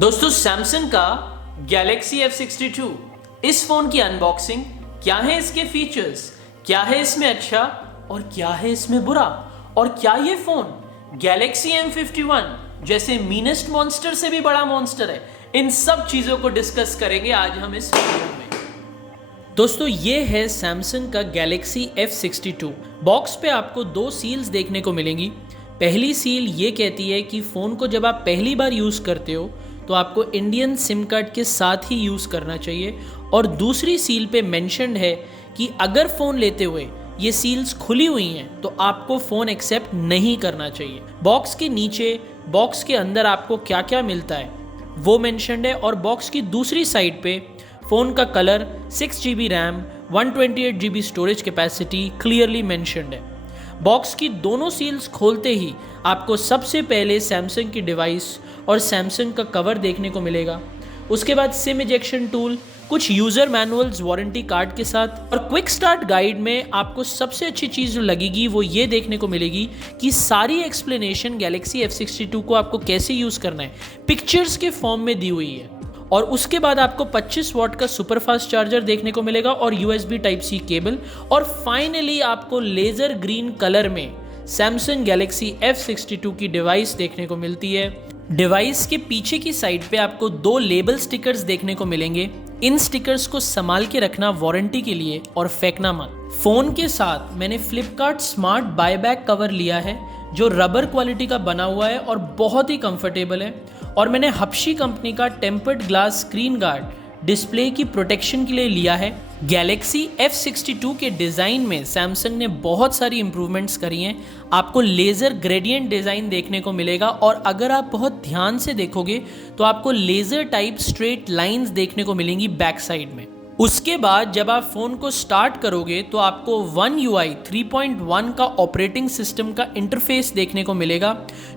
दोस्तों सैमसंग का Galaxy F62 इस फोन की अनबॉक्सिंग, क्या है इसके फीचर्स, क्या है इसमें अच्छा और क्या है इसमें बुरा, और क्या ये फोन गैलेक्सी M51 जैसे मीनेस्ट मॉन्स्टर से भी बड़ा मॉन्स्टर है, इन सब चीजों को डिस्कस करेंगे आज हम इस वीडियो में। दोस्तों ये है सैमसंग का गैलेक्सी F62। बॉक्स पे आपको दो सील्स देखने को मिलेंगी। पहली सील ये कहती है कि फ़ोन को जब आप पहली बार यूज़ करते हो तो आपको इंडियन सिम कार्ड के साथ ही यूज़ करना चाहिए, और दूसरी सील पे मेंशन्ड है कि अगर फ़ोन लेते हुए ये सील्स खुली हुई हैं तो आपको फ़ोन एक्सेप्ट नहीं करना चाहिए। बॉक्स के नीचे, बॉक्स के अंदर आपको क्या क्या मिलता है वो मेंशन्ड है, और बॉक्स की दूसरी साइड पे फ़ोन का colour, 6GB RAM, 128GB storage capacity clearly mentioned है। बॉक्स की दोनों सील्स खोलते ही आपको सबसे पहले सैमसंग की डिवाइस और सैमसंग का कवर देखने को मिलेगा। उसके बाद सिम इजेक्शन टूल, कुछ यूज़र मैनुअल्स वारंटी कार्ड के साथ, और क्विक स्टार्ट गाइड में आपको सबसे अच्छी चीज़ जो लगेगी वो ये देखने को मिलेगी कि सारी एक्सप्लेनेशन गैलेक्सी F62 को आपको कैसे यूज़ करना है पिक्चर्स के फॉर्म में दी हुई है। और उसके बाद आपको 25 वाट का सुपर फास्ट चार्जर देखने को मिलेगा और USB Type-C केबल, और फाइनली आपको लेज़र ग्रीन कलर में सैमसंग गैलेक्सी F62 की डिवाइस देखने को मिलती है। डिवाइस के पीछे की साइड पे आपको दो लेबल स्टिकर्स देखने को मिलेंगे। इन स्टिकर्स को संभाल के रखना वारंटी के लिए और फेंकना मत। फ़ोन के साथ मैंने फ्लिपकार्ट स्मार्ट बायबैक कवर लिया है जो रबर क्वालिटी का बना हुआ है और बहुत ही कंफर्टेबल है, और मैंने हप्शी कंपनी का tempered glass screen guard display की प्रोटेक्शन के लिए लिया है। गैलेक्सी F62 के डिज़ाइन में सैमसंग ने बहुत सारी इंप्रूवमेंट्स करी हैं। आपको लेज़र ग्रेडियंट डिज़ाइन देखने को मिलेगा, और अगर आप बहुत ध्यान से देखोगे तो आपको लेज़र टाइप स्ट्रेट लाइंस देखने को मिलेंगी बैक साइड में। उसके बाद जब आप फ़ोन को स्टार्ट करोगे तो आपको One UI 3.1 का ऑपरेटिंग सिस्टम का इंटरफेस देखने को मिलेगा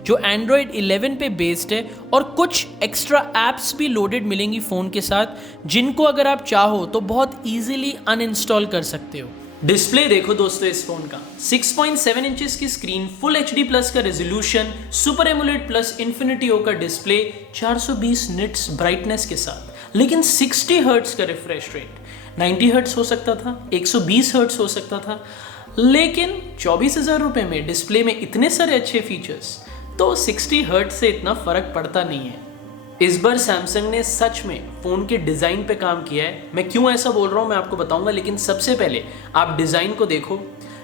जो Android 11 पे बेस्ड है, और कुछ एक्स्ट्रा ऐप्स भी लोडेड मिलेंगी फ़ोन के साथ जिनको अगर आप चाहो तो बहुत ईजिली अनइंस्टॉल कर सकते हो। डिस्प्ले देखो दोस्तों इस फोन का 6.7 इंचेस की स्क्रीन, फुल HD प्लस का resolution, super AMOLED plus infinity O का डिस्प्ले, 420 निट्स ब्राइटनेस के साथ, लेकिन 60 हर्ट्ज का रिफ्रेश रेट। 90 हर्ट्ज हो सकता था, 120 हर्ट्ज हो सकता था, लेकिन 24,000 रुपये में डिस्प्ले में इतने सारे अच्छे फीचर्स, तो 60 हर्ट्ज से इतना फर्क पड़ता नहीं है। इस बार सैमसंग ने सच में फ़ोन के डिज़ाइन पे काम किया है। मैं क्यों ऐसा बोल रहा हूँ मैं आपको बताऊंगा, लेकिन सबसे पहले आप डिज़ाइन को देखो।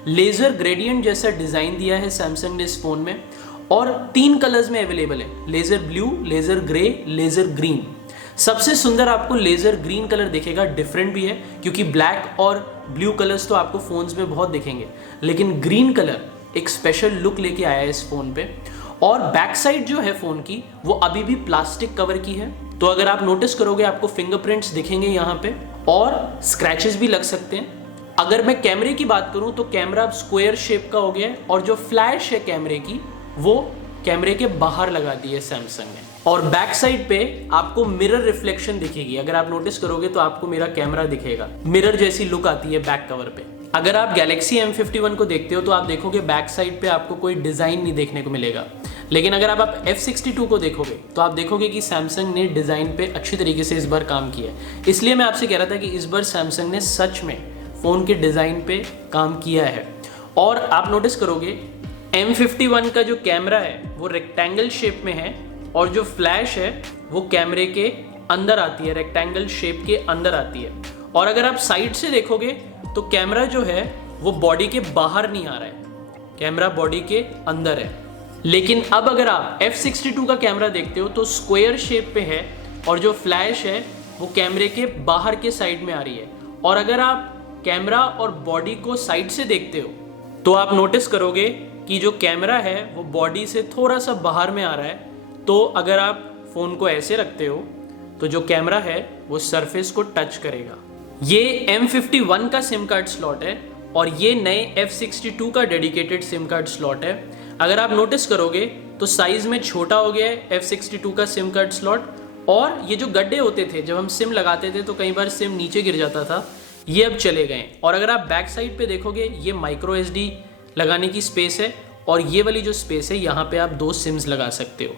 लेज़र ग्रेडियंट जैसा डिज़ाइन दिया है सैमसंग ने इस फ़ोन में, और 3 कलर्स में अवेलेबल है, laser blue, laser grey, laser green. सबसे सुंदर आपको लेज़र ग्रीन कलर दिखेगा, डिफरेंट भी है क्योंकि ब्लैक और ब्लू कलर्स तो आपको फ़ोन्स में बहुत दिखेंगे, लेकिन ग्रीन कलर एक स्पेशल लुक लेके आया है इस फ़ोन पे। और बैक साइड जो है फ़ोन की वो अभी भी प्लास्टिक कवर की है, तो अगर आप नोटिस करोगे आपको फिंगरप्रिंट्स दिखेंगे यहाँ पे, और स्क्रैचेस भी लग सकते हैं। अगर मैं कैमरे की बात करूँ तो कैमरा अब स्क्वायर शेप का हो गया है, और जो फ्लैश है कैमरे की वो कैमरे के बाहर लगा दी है सैमसंग ने। और बैक साइड पे आपको मिरर रिफ्लेक्शन दिखेगी, अगर आप नोटिस करोगे तो आपको मेरा कैमरा दिखेगा, मिरर जैसी लुक आती है बैक कवर पे। अगर आप गैलेक्सी M51 को देखते हो तो आप देखोगे बैक साइड पे आपको कोई डिज़ाइन नहीं देखने को मिलेगा, लेकिन अगर आप F62 को देखोगे तो आप देखोगे कि सैमसंग ने डिज़ाइन पे अच्छी तरीके से इस बार काम किया है। इसलिए मैं आपसे कह रहा था कि इस बार सैमसंग ने सच में फ़ोन के डिज़ाइन पे काम किया है। और आप नोटिस करोगे M51 का जो कैमरा है वो रेक्टेंगल शेप में है, और जो फ्लैश है वो कैमरे के अंदर आती है, रेक्टेंगल शेप के अंदर आती है। और अगर आप साइड से देखोगे तो कैमरा जो है वो बॉडी के बाहर नहीं आ रहा है, कैमरा बॉडी के अंदर है। लेकिन अब अगर आप F62 का कैमरा देखते हो तो स्क्वायर शेप पे है, और जो फ्लैश है वो कैमरे के बाहर के साइड में आ रही है। और अगर आप कैमरा और बॉडी को साइड से देखते हो तो आप नोटिस करोगे कि जो कैमरा है वो बॉडी से थोड़ा सा बाहर में आ रहा है। तो अगर आप फ़ोन को ऐसे रखते हो तो जो कैमरा है वो सरफेस को टच करेगा। ये M51 का सिम कार्ड स्लॉट है, और ये नए F62 का डेडिकेटेड सिम कार्ड स्लॉट है। अगर आप नोटिस करोगे तो साइज़ में छोटा हो गया है F62 का सिम कार्ड स्लॉट, और ये जो गड्ढे होते थे जब हम सिम लगाते थे तो कई बार सिम नीचे गिर जाता था, ये अब चले गए। और अगर आप बैक साइड पे देखोगे ये माइक्रो SD लगाने की स्पेस है, और ये वाली जो स्पेस है यहाँ पे आप 2 सिम्स लगा सकते हो।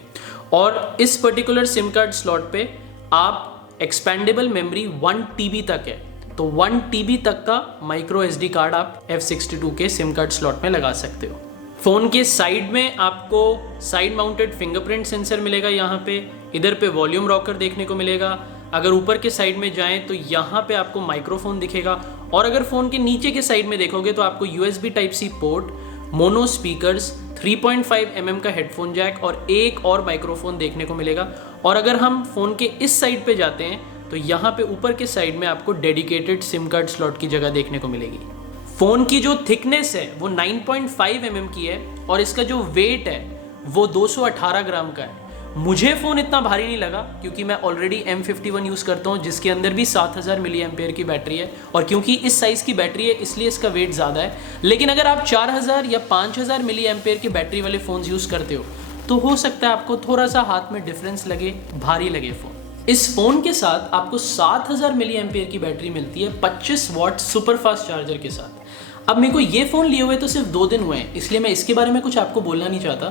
और इस पर्टिकुलर सिम कार्ड स्लॉट पे आप एक्सपेंडेबल मेमोरी 1 TB तक है, तो 1 TB तक का माइक्रो SD कार्ड आप F62 के सिम कार्ड स्लॉट में लगा सकते हो। फ़ोन के साइड में आपको साइड माउंटेड फिंगरप्रिंट सेंसर मिलेगा, यहाँ पे इधर पे वॉल्यूम रॉकर देखने को मिलेगा। अगर ऊपर के साइड में जाएं तो यहाँ पे आपको माइक्रोफोन दिखेगा, और अगर फ़ोन के नीचे के साइड में देखोगे तो आपको USB Type-C port, mono speakers, 3.5 mm का हेडफोन जैक और एक और माइक्रोफोन देखने को मिलेगा। और अगर हम फ़ोन के इस साइड पे जाते हैं तो यहाँ पे ऊपर के साइड में आपको डेडिकेटेड सिम कार्ड स्लॉट की जगह देखने को मिलेगी। फ़ोन की जो थिकनेस है वो 9.5 mm की है और इसका जो वेट है वो 218 ग्राम का है। मुझे फ़ोन इतना भारी नहीं लगा क्योंकि मैं ऑलरेडी M51 यूज़ करता हूँ जिसके अंदर भी 7000 मिली एम्पेयर की बैटरी है, और क्योंकि इस साइज़ की बैटरी है इसलिए इसका वेट ज़्यादा है। लेकिन अगर आप 4000 या 5000 मिली एम्पेयर की बैटरी वाले फ़ोन्स यूज़ करते हो तो हो सकता है आपको थोड़ा सा हाथ में डिफरेंस लगे, भारी लगे फ़ोन। इस फ़ोन के साथ आपको 7000 मिली एम्पेयर की बैटरी मिलती है 25 वाट सुपर फास्ट चार्जर के साथ। अब मेरे को ये फ़ोन लिए हुए तो सिर्फ 2 दिन हुए हैं, इसलिए मैं इसके बारे में कुछ आपको बोलना नहीं चाहता,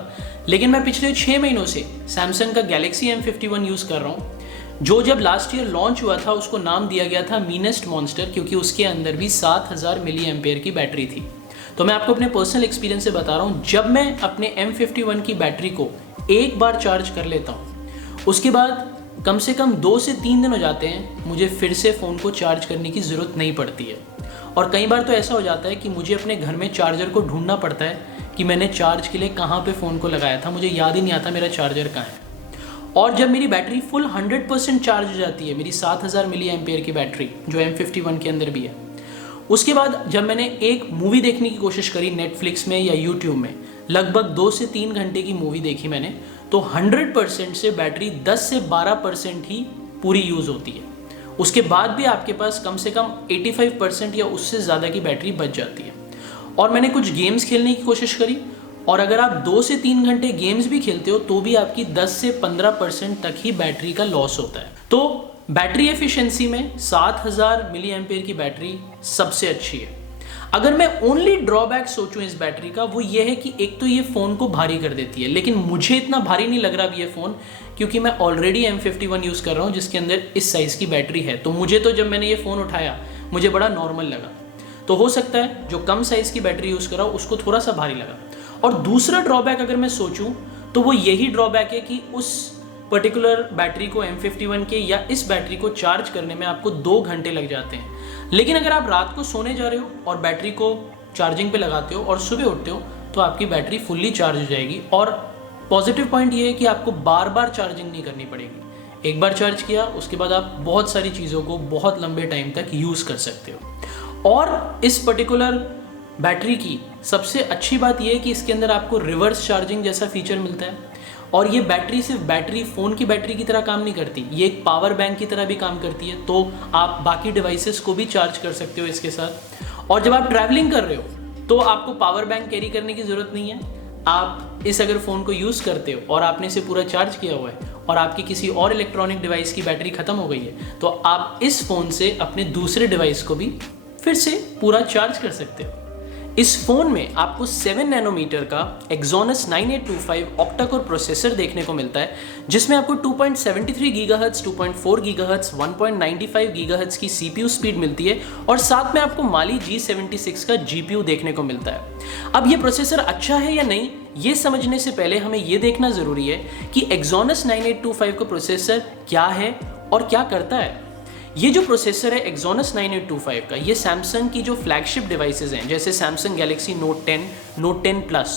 लेकिन मैं पिछले 6 महीनों से सैमसंग का गैलेक्सी M51 यूज़ कर रहा हूँ, जो जब लास्ट ईयर लॉन्च हुआ था उसको नाम दिया गया था मीनेस्ट मॉन्स्टर, क्योंकि उसके अंदर भी 7000 मिली एम्पेयर की बैटरी थी। तो मैं आपको अपने पर्सनल एक्सपीरियंस से बता रहा हूँ, जब मैं अपने M51 की बैटरी को एक बार चार्ज कर लेता हूँ उसके बाद कम से कम 2 से 3 दिन हो जाते हैं मुझे फिर से फ़ोन को चार्ज करने की ज़रूरत नहीं पड़ती है। और कई बार तो ऐसा हो जाता है कि मुझे अपने घर में चार्जर को ढूंढना पड़ता है कि मैंने चार्ज के लिए कहाँ पे फ़ोन को लगाया था, मुझे याद ही नहीं आता मेरा चार्जर कहाँ है। और जब मेरी बैटरी फुल 100% चार्ज हो जाती है, मेरी 7000 मिली एम्पेयर की बैटरी जो M51 के अंदर भी है, उसके बाद जब मैंने एक मूवी देखने की कोशिश करी नेटफ्लिक्स में या यूट्यूब में, लगभग 2 से 3 घंटे की मूवी देखी मैंने, तो 100% से बैटरी 10 से 12% ही पूरी यूज़ होती है। उसके बाद भी आपके पास कम से कम 85% या उससे ज़्यादा की बैटरी बच जाती है। और मैंने कुछ गेम्स खेलने की कोशिश करी, और अगर आप 2 से 3 घंटे गेम्स भी खेलते हो तो भी आपकी 10 से 15% तक ही बैटरी का लॉस होता है। तो बैटरी एफिशिएंसी में 7000 मिली एम्पेयर की बैटरी सबसे अच्छी है। अगर मैं ओनली ड्रॉबैक सोचूं इस बैटरी का, वो ये है कि एक तो ये फ़ोन को भारी कर देती है, लेकिन मुझे इतना भारी नहीं लग रहा अब ये फ़ोन, क्योंकि मैं ऑलरेडी M51 यूज़ कर रहा हूँ जिसके अंदर इस साइज़ की बैटरी है। तो मुझे तो जब मैंने ये फ़ोन उठाया मुझे बड़ा नॉर्मल लगा। तो हो सकता है जो कम साइज़ की बैटरी यूज़ कर रहा हूँ उसको थोड़ा सा भारी लगा। और दूसरा ड्रॉबैक अगर मैं सोचूं तो वो यही ड्रॉबैक है कि उस पर्टिकुलर बैटरी को M51 के या इस बैटरी को चार्ज करने में आपको 2 घंटे लग जाते हैं। लेकिन अगर आप रात को सोने जा रहे हो और बैटरी को चार्जिंग पे लगाते हो और सुबह उठते हो तो आपकी बैटरी फुल्ली चार्ज हो जाएगी। और पॉजिटिव पॉइंट ये है कि आपको बार बार चार्जिंग नहीं करनी पड़ेगी। एक बार चार्ज किया उसके बाद आप बहुत सारी चीज़ों को बहुत लंबे टाइम तक यूज़ कर सकते हो। और इस पर्टिकुलर बैटरी की सबसे अच्छी बात यह है कि इसके अंदर आपको रिवर्स चार्जिंग जैसा फीचर मिलता है। और ये बैटरी सिर्फ बैटरी फ़ोन की बैटरी की तरह काम नहीं करती, ये एक पावर बैंक की तरह भी काम करती है। तो आप बाकी डिवाइसेस को भी चार्ज कर सकते हो इसके साथ। और जब आप ट्रैवलिंग कर रहे हो तो आपको पावर बैंक कैरी करने की ज़रूरत नहीं है। आप इस अगर फ़ोन को यूज़ करते हो और आपने इसे पूरा चार्ज किया हुआ है और आपकी किसी और इलेक्ट्रॉनिक डिवाइस की बैटरी ख़त्म हो गई है तो आप इस फ़ोन से अपने दूसरे डिवाइस को भी फिर से पूरा चार्ज कर सकते हो। इस फ़ोन में आपको 7 नैनोमीटर का Exynos 9825 ऑक्टा-कोर प्रोसेसर देखने को मिलता है, जिसमें आपको 2.73 गीगाहर्ट्ज़, 2.4 गीगाहर्ट्ज़, 1.95 गीगाहर्ट्ज़ की CPU स्पीड मिलती है और साथ में आपको Mali G76 का GPU देखने को मिलता है। अब ये प्रोसेसर अच्छा है या नहीं, ये समझने से पहले हमें ये देखना ज़रूरी है कि Exynos 9825 का प्रोसेसर क्या है और क्या करता है। ये जो प्रोसेसर है Exynos 9825 का, ये सैमसंग की जो फ्लैगशिप डिवाइसेस हैं जैसे Samsung Galaxy note 10, note 10 plus,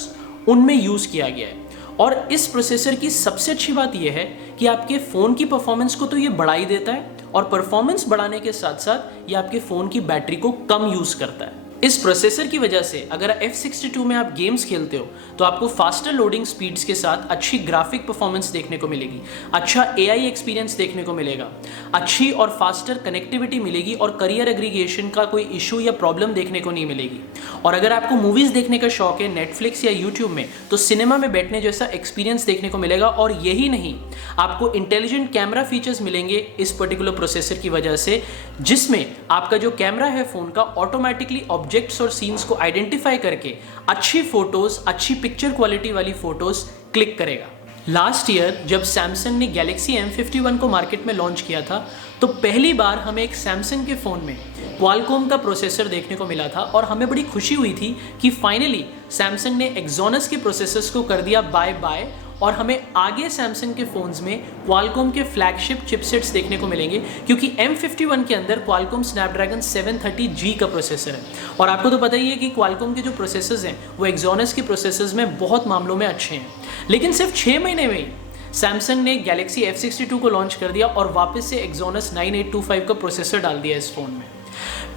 उनमें यूज़ किया गया है। और इस प्रोसेसर की सबसे अच्छी बात यह है कि आपके फ़ोन की परफॉर्मेंस को तो ये बढ़ा ही देता है, और परफॉर्मेंस बढ़ाने के साथ साथ ये आपके फ़ोन की बैटरी को कम यूज़ करता है। इस प्रोसेसर की वजह से अगर F62 में आप गेम्स खेलते हो तो आपको फास्टर लोडिंग स्पीड्स के साथ अच्छी ग्राफिक परफॉर्मेंस देखने को मिलेगी, अच्छा AI एक्सपीरियंस देखने को मिलेगा, अच्छी और फास्टर कनेक्टिविटी मिलेगी और करियर एग्रीगेशन का कोई इशू या प्रॉब्लम देखने को नहीं मिलेगी। और अगर आपको मूवीज़ देखने का शौक है नेटफ्लिक्स या यूट्यूब में, तो सिनेमा में बैठने जैसा एक्सपीरियंस देखने को मिलेगा। और यही नहीं, आपको इंटेलिजेंट कैमरा फीचर्स मिलेंगे इस पर्टिकुलर प्रोसेसर की वजह से, जिसमें आपका जो कैमरा है फ़ोन का ऑटोमेटिकली ऑब्जेक्ट्स और सीन्स को आइडेंटिफाई करके अच्छी फोटोज़, अच्छी पिक्चर क्वालिटी वाली फ़ोटोज़ क्लिक करेगा। लास्ट ईयर जब सैमसंग ने गैलेक्सी M51 को मार्केट में लॉन्च किया था तो पहली बार हमें एक सैमसंग के फ़ोन में क्वालकॉम का प्रोसेसर देखने को मिला था और हमें बड़ी खुशी हुई थी कि फाइनली सैमसंग ने एक्सोनस के प्रोसेसर्स को कर दिया बाय बाय और हमें आगे सैमसंग के फ़ोन्स में क्वालकॉम के फ्लैगशिप चिपसेट्स देखने को मिलेंगे क्योंकि M51 के अंदर क्वालकॉम स्नैपड्रैगन 730G का प्रोसेसर है। और आपको तो पता ही है कि क्वालकॉम के जो प्रोसेसर्स हैं वो एक्सोनस के प्रोसेसर्स में बहुत मामलों में अच्छे हैं, लेकिन सिर्फ 6 महीने में ही सैमसंग ने गैलेक्सी F62 को लॉन्च कर दिया और वापस से एक्सोनस 9825 का प्रोसेसर डाल दिया इस फ़ोन में।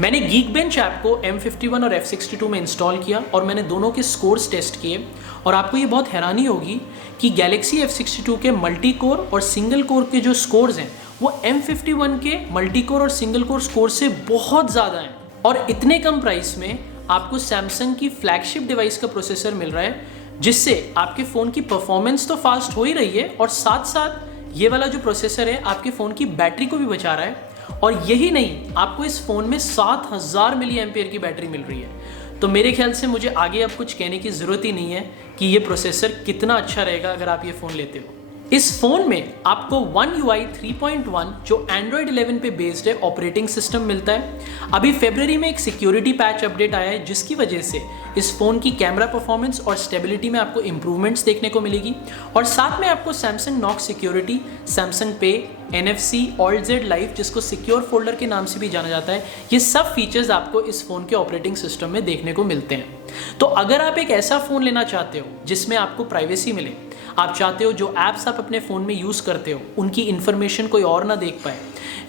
मैंने Geekbench ऐप को M51 और F62 में इंस्टॉल किया और मैंने दोनों के स्कोर्स टेस्ट किए और आपको ये बहुत हैरानी होगी कि गैलेक्सी F62 के मल्टी कोर और सिंगल कोर के जो स्कोर्स हैं वो M51 के मल्टी कोर और सिंगल कोर स्कोर से बहुत ज़्यादा हैं। और इतने कम प्राइस में आपको सैमसंग की फ्लैगशिप डिवाइस का प्रोसेसर मिल रहा है जिससे आपके फ़ोन की परफॉर्मेंस तो फास्ट हो ही रही है और साथ साथ ये वाला जो प्रोसेसर है आपके फ़ोन की बैटरी को भी बचा रहा है। और यही नहीं, आपको इस फ़ोन में 7000 मिली एम्पेयर की बैटरी मिल रही है। तो मेरे ख्याल से मुझे आगे अब कुछ कहने की ज़रूरत ही नहीं है कि ये प्रोसेसर कितना अच्छा रहेगा अगर आप ये फ़ोन लेते हो। इस फ़ोन में आपको One UI 3.1 जो Android 11 पे बेस्ड है ऑपरेटिंग सिस्टम मिलता है। अभी फरवरी में एक सिक्योरिटी पैच अपडेट आया है जिसकी वजह से इस फ़ोन की कैमरा परफॉर्मेंस और स्टेबिलिटी में आपको इंप्रूवमेंट्स देखने को मिलेगी और साथ में आपको सैमसंग नॉक सिक्योरिटी, सैमसंग पे, NFC, Alt Z Live जिसको सिक्योर फोल्डर के नाम से भी जाना जाता है, ये सब फीचर्स आपको इस फ़ोन के ऑपरेटिंग सिस्टम में देखने को मिलते हैं। तो अगर आप एक ऐसा फ़ोन लेना चाहते हो जिसमें आपको प्राइवेसी मिले, आप चाहते हो जो ऐप्स आप अपने फ़ोन में यूज़ करते हो उनकी इन्फॉर्मेशन कोई और ना देख पाए,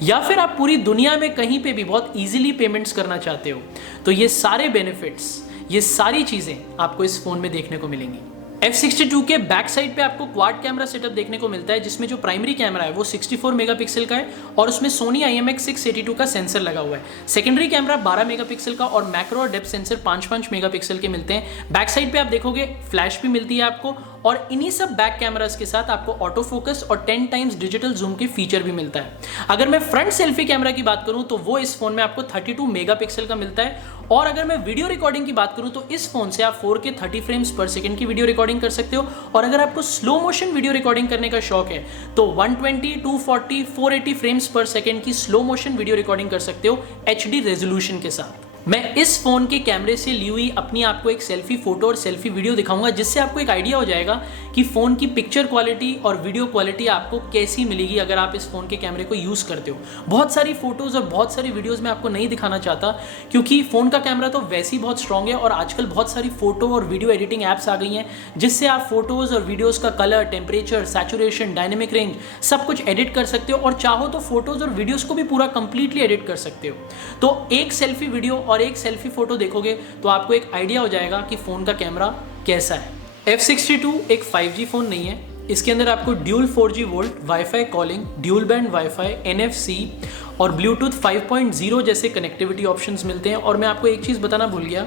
या फिर आप पूरी दुनिया में कहीं पे भी बहुत ईजिली पेमेंट्स करना चाहते हो, तो ये सारे बेनिफिट्स, ये सारी चीज़ें आपको इस फ़ोन में देखने को मिलेंगी। F62 के बैक साइड पे आपको क्वाड कैमरा सेटअप देखने को मिलता है जिसमें जो प्राइमरी कैमरा है वो 64 मेगापिक्सल का है और उसमें सोनी IMX682 का सेंसर लगा हुआ है। सेकेंडरी कैमरा 12 मेगापिक्सल का और मैक्रो और डेप्थ सेंसर 5-5 मेगापिक्सल के मिलते हैं। बैक साइड पे आप देखोगे फ्लैश भी मिलती है आपको और इन्हीं सब बैक कैमरास के साथ आपको ऑटो फोकस और 10 टाइम्स डिजिटल जूम के फीचर भी मिलता है। अगर मैं फ्रंट सेल्फी कैमरा की बात करूं तो वो इस फोन में आपको 32 मेगापिक्सल का मिलता है और अगर मैं वीडियो रिकॉर्डिंग की बात करूं तो इस फोन से आप 4K 30 फ्रेम्स पर सेकंड की वीडियो रिकॉर्डिंग कर सकते हो और अगर आपको स्लो मोशन वीडियो रिकॉर्डिंग करने का शौक है तो 120, 240, 480 फ्रेम्स पर सेकंड की स्लो मोशन वीडियो रिकॉर्डिंग कर सकते हो HD रेजोल्यूशन के साथ। मैं इस फोन के कैमरे से ली हुई अपनी आपको एक सेल्फी फोटो और सेल्फी वीडियो दिखाऊंगा जिससे आपको एक आइडिया हो जाएगा कि फोन की पिक्चर क्वालिटी और वीडियो क्वालिटी आपको कैसी मिलेगी अगर आप इस फोन के कैमरे को यूज करते हो। बहुत सारी फोटोज और बहुत सारी वीडियोस मैं आपको नहीं दिखाना चाहता क्योंकि फोन का कैमरा तो वैसे ही बहुत स्ट्रांग है और आजकल बहुत सारी फोटो और वीडियो एडिटिंग ऐप्स आ गई हैं जिससे आप फोटोज और वीडियोज का colour, temperature, saturation, dynamic range सब कुछ एडिट कर सकते हो और चाहो तो फोटोज और वीडियोज को भी पूरा कंप्लीटली एडिट कर सकते हो। तो एक सेल्फी वीडियो और एक सेल्फी फोटो देखोगे तो आपको एक आइडिया हो जाएगा कि फोन का कैमरा कैसा है। F62 एक 5G फोन नहीं है, इसके अंदर आपको dual 4G volt, wifi calling, dual band wifi, NFC और ब्लूटूथ 5.0 जैसे कनेक्टिविटी ऑप्शंस मिलते हैं। और मैं आपको एक चीज़ बताना भूल गया,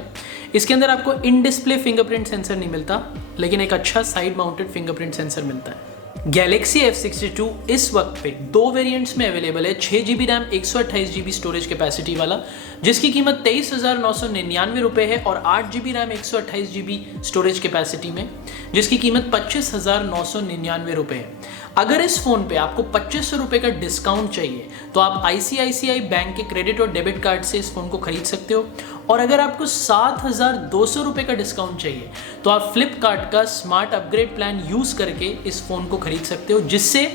इसके अंदर आपको इन डिस्प्ले फिंगरप्रिंट सेंसर नहीं मिलता लेकिन एक अच्छा साइड माउंटेड फिंगरप्रिंट सेंसर मिलता है। गैलेक्सी F62 इस वक्त पे 2 वेरिएंट्स में अवेलेबल है, 6GB RAM 128GB storage capacity वाला जिसकी कीमत 23,999 रुपये है और 8GB RAM 128GB storage capacity में जिसकी कीमत 25,999 रुपये है। अगर इस फ़ोन पे आपको 2500 रुपये का डिस्काउंट चाहिए तो आप ICICI बैंक के क्रेडिट और डेबिट कार्ड से इस फ़ोन को खरीद सकते हो और अगर आपको 7,200 रुपये का डिस्काउंट चाहिए तो आप फ्लिपकार्ट का स्मार्ट अपग्रेड प्लान यूज़ करके इस फ़ोन को खरीद सकते हो जिससे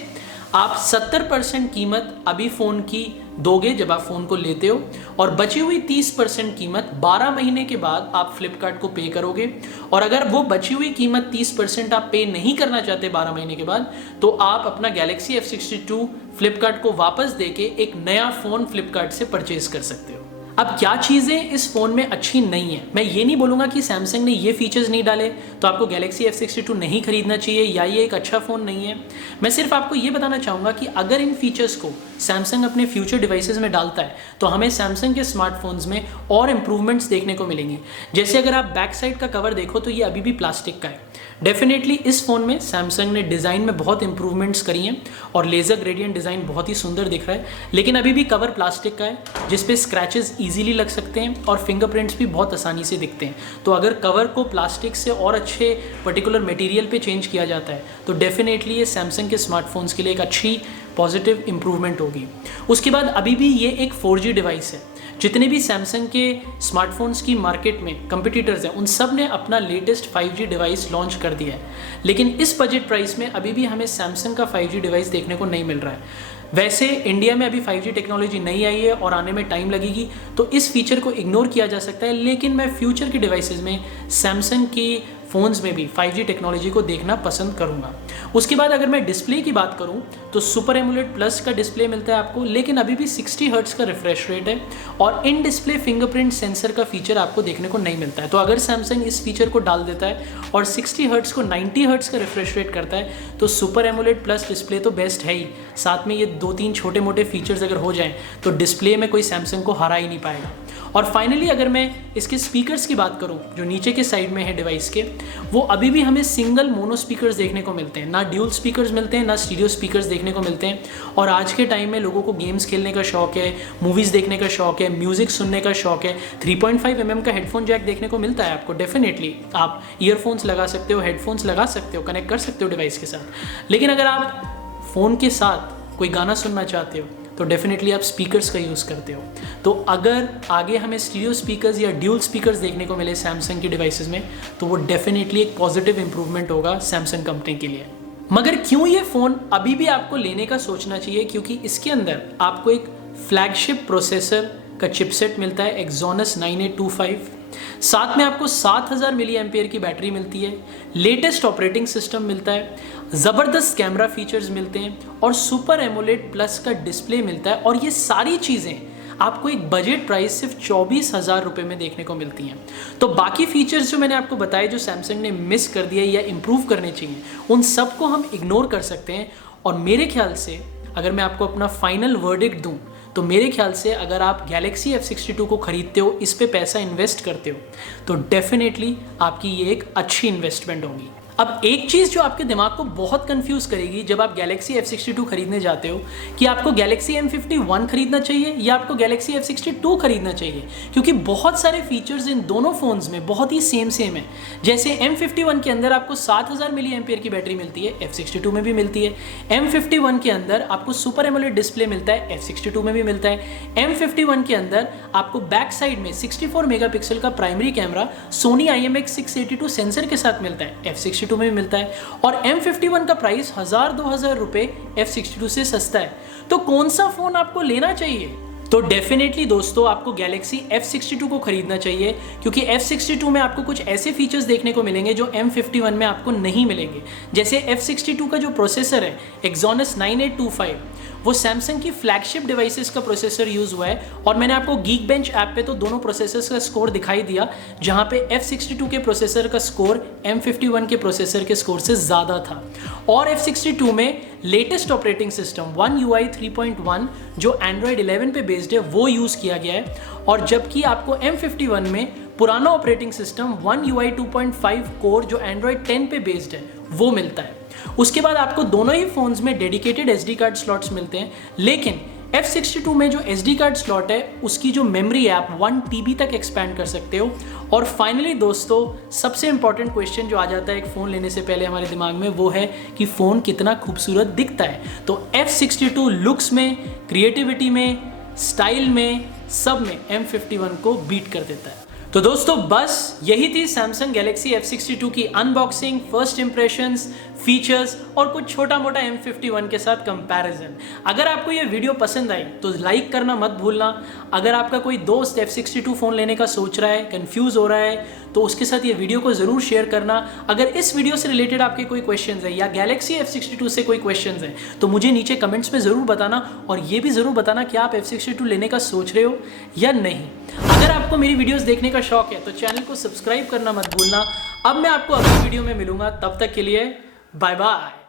आप 70% कीमत अभी फ़ोन की दोगे जब आप फ़ोन को लेते हो और बची हुई 30% कीमत 12 महीने के बाद आप फ्लिपकार्ट को पे करोगे। और अगर वो बची हुई कीमत 30% आप पे नहीं करना चाहते 12 महीने के बाद तो आप अपना गैलेक्सी F62 फ्लिपकार्ट को वापस देके एक नया फ़ोन फ्लिपकार्ट से परचेज कर सकते हो। अब क्या चीज़ें इस फ़ोन में अच्छी नहीं है, मैं ये नहीं बोलूँगा कि सैमसंग ने ये फीचर्स नहीं डाले तो आपको गैलेक्सी F62 नहीं खरीदना चाहिए या ये एक अच्छा फ़ोन नहीं है। मैं सिर्फ आपको ये बताना चाहूँगा कि अगर इन फीचर्स को सैमसंग अपने फ्यूचर डिवाइसेस में डालता है तो हमें सैमसंग के स्मार्टफोन्स में और इम्प्रूवमेंट्स देखने को मिलेंगी। जैसे अगर आप बैक साइड का कवर देखो तो ये अभी भी प्लास्टिक का है, डेफिनेटली इस फ़ोन में सैमसंग ने डिज़ाइन में बहुत इंप्रूवमेंट्स करी हैं और लेज़र ग्रेडियंट डिज़ाइन बहुत ही सुंदर दिख रहा है, लेकिन अभी भी कवर प्लास्टिक का है जिस पे स्क्रैचेस ईजिली लग सकते हैं और फिंगरप्रिंट्स भी बहुत आसानी से दिखते हैं। तो अगर कवर को प्लास्टिक से और अच्छे पर्टिकुलर मटेरियल पे चेंज किया जाता है तो डेफिनेटली ये सैमसंग के स्मार्टफोन्स के लिए एक अच्छी पॉजिटिव इंप्रूवमेंट होगी। उसके बाद अभी भी ये एक 4G डिवाइस है। जितने भी सैमसंग के स्मार्टफोन्स की मार्केट में कंपटीटर्स हैं उन सब ने अपना लेटेस्ट 5G डिवाइस लॉन्च कर दिया है, लेकिन इस बजट प्राइस में अभी भी हमें सैमसंग का 5G डिवाइस देखने को नहीं मिल रहा है। वैसे इंडिया में अभी 5G टेक्नोलॉजी नहीं आई है और आने में टाइम लगेगी, तो इस फीचर को इग्नोर किया जा सकता है, लेकिन मैं फ्यूचर के डिवाइसेस में सैमसंग की फ़ोन्स में भी 5G टेक्नोलॉजी को देखना पसंद करूंगा। उसके बाद अगर मैं डिस्प्ले की बात करूं तो सुपर एमोलेड प्लस का डिस्प्ले मिलता है आपको, लेकिन अभी भी 60 हर्ट्ज का रिफ्रेश रेट है और इन डिस्प्ले फिंगरप्रिंट सेंसर का फीचर आपको देखने को नहीं मिलता है। तो अगर सैमसंग इस फीचर को डाल देता है और 60 हर्ट्ज को 90 हर्ट्ज का रिफ्रेश रेट करता है तो सुपर एमोलेड प्लस डिस्प्ले तो बेस्ट है ही, साथ में ये 2-3 छोटे मोटे फीचर्स अगर हो जाएं तो डिस्प्ले में कोई सैमसंग को हरा ही नहीं पाएगा। और फाइनली अगर मैं इसके स्पीकर्स की बात करूं जो नीचे के साइड में है डिवाइस के, वो अभी भी हमें सिंगल मोनो स्पीकर्स देखने को मिलते हैं, ना ड्यूल स्पीकर्स मिलते हैं ना स्टीरियो स्पीकर्स देखने को मिलते हैं। और आज के टाइम में लोगों को गेम्स खेलने का शौक है, मूवीज़ देखने का शौक है, म्यूज़िक सुनने का शौक है, 3.5 mm का हेडफोन जैक देखने को मिलता है आपको। डेफिनेटली आप ईयरफोन्स लगा सकते हो, हेडफोन्स लगा सकते हो, कनेक्ट कर सकते हो डिवाइस के साथ, लेकिन अगर आप फ़ोन के साथ कोई गाना सुनना चाहते हो तो डेफिनेटली आप स्पीकर्स का यूज़ करते हो। तो अगर आगे हमें स्टीरियो स्पीकर्स या ड्यूल स्पीकर्स देखने को मिले सैमसंग की डिवाइसेस में तो वो डेफिनेटली एक पॉजिटिव इंप्रूवमेंट होगा सैमसंग कंपनी के लिए। मगर क्यों ये फ़ोन अभी भी आपको लेने का सोचना चाहिए? क्योंकि इसके अंदर आपको एक फ्लैगशिप प्रोसेसर का चिपसेट मिलता है एक्सोनस 9825, साथ में आपको 7000 मिली एम्पेयर की बैटरी मिलती है, लेटेस्ट ऑपरेटिंग सिस्टम मिलता है, ज़बरदस्त कैमरा फीचर्स मिलते हैं और सुपर एमोलेड प्लस का डिस्प्ले मिलता है। और ये सारी चीज़ें आपको एक बजट प्राइस सिर्फ 24,000 रुपये में देखने को मिलती हैं। तो बाकी फीचर्स जो मैंने आपको बताए जो सैमसंग ने मिस कर दिया या इम्प्रूव करने चाहिए उन सबको हम इग्नोर कर सकते हैं। और मेरे ख्याल से अगर मैं आपको अपना फाइनल वर्डिक्ट दूँ तो मेरे ख्याल से अगर आप गैलेक्सी F62 को ख़रीदते हो, इस पे पैसा इन्वेस्ट करते हो तो डेफिनेटली आपकी ये एक अच्छी इन्वेस्टमेंट होगी। अब एक चीज़ जो आपके दिमाग को बहुत कंफ्यूज करेगी जब आप गैलेक्सी F62 खरीदने जाते हो कि आपको गैलेक्सी M51 खरीदना चाहिए या आपको गैलेक्सी F62 खरीदना चाहिए, क्योंकि बहुत सारे फीचर्स इन दोनों फ़ोन्स में बहुत ही सेम है। जैसे M51 के अंदर आपको 7000 मिली एम्पेयर की बैटरी मिलती है, F62 में भी मिलती है। M51 के अंदर आपको सुपर एमोलेड डिस्प्ले मिलता है, F62 में भी मिलता है। M51 के अंदर आपको बैक साइड में 64 मेगापिक्सल का primary camera Sony IMX682 sensor के साथ मिलता है, F62 में भी मिलता है। और M51 का प्राइस 1000-2000 रुपए F62 से सस्ता है। तो कौन सा फोन आपको लेना चाहिए? तो डेफिनेटली दोस्तों आपको गैलेक्सी F62 को खरीदना चाहिए, क्योंकि F62 में आपको कुछ ऐसे फीचर्स देखने को मिलेंगे जो M51 में आपको नहीं मिलेंगे। जैसे F62 का जो प्रोसेसर है एक्सोनस 9825, वो सैमसंग की फ्लैगशिप डिवाइसेस का प्रोसेसर यूज़ हुआ है। और मैंने आपको Geekbench ऐप पे तो दोनों प्रोसेसर्स का स्कोर दिखाई दिया, जहाँ पे F62 के प्रोसेसर का स्कोर M51 के प्रोसेसर के स्कोर से ज़्यादा था। और F62 में latest operating system One UI 3.1 जो Android 11 पे बेस्ड है वो यूज़ किया गया है, और जबकि आपको M51 में पुराना operating system One UI 2.5 core जो Android 10 पे बेस्ड है वो मिलता है। उसके बाद आपको दोनों ही फ़ोन्स में डेडिकेटेड SD कार्ड स्लॉट्स मिलते हैं, लेकिन F62 में जो SD कार्ड स्लॉट है उसकी जो मेमोरी है आप 1 TB तक एक्सपैंड कर सकते हो। और फाइनली दोस्तों सबसे इंपॉर्टेंट क्वेश्चन जो आ जाता है एक फ़ोन लेने से पहले हमारे दिमाग में, वो है कि फ़ोन कितना खूबसूरत दिखता है। तो F62 लुक्स में, क्रिएटिविटी में, स्टाइल में, सब में M51 को बीट कर देता है। तो दोस्तों बस यही थी सैमसंग गैलेक्सी F62 की अनबॉक्सिंग, फर्स्ट इंप्रेशंस, फीचर्स और कुछ छोटा मोटा M51 के साथ कंपैरिजन। अगर आपको ये वीडियो पसंद आई तो लाइक करना मत भूलना। अगर आपका कोई दोस्त F62 फ़ोन लेने का सोच रहा है, कंफ्यूज हो रहा है, तो उसके साथ ये वीडियो को ज़रूर शेयर करना। अगर इस वीडियो से रिलेटेड आपके कोई क्वेश्चंस हैं या गैलेक्सी F62 से कोई क्वेश्चंस हैं तो मुझे नीचे कमेंट्स में ज़रूर बताना, और ये भी ज़रूर बताना कि आप F62 लेने का सोच रहे हो या नहीं। अगर आपको मेरी वीडियोस देखने का शौक है तो चैनल को सब्सक्राइब करना मत भूलना। अब मैं आपको अगली वीडियो में मिलूंगा, तब तक के लिए बाय बाय।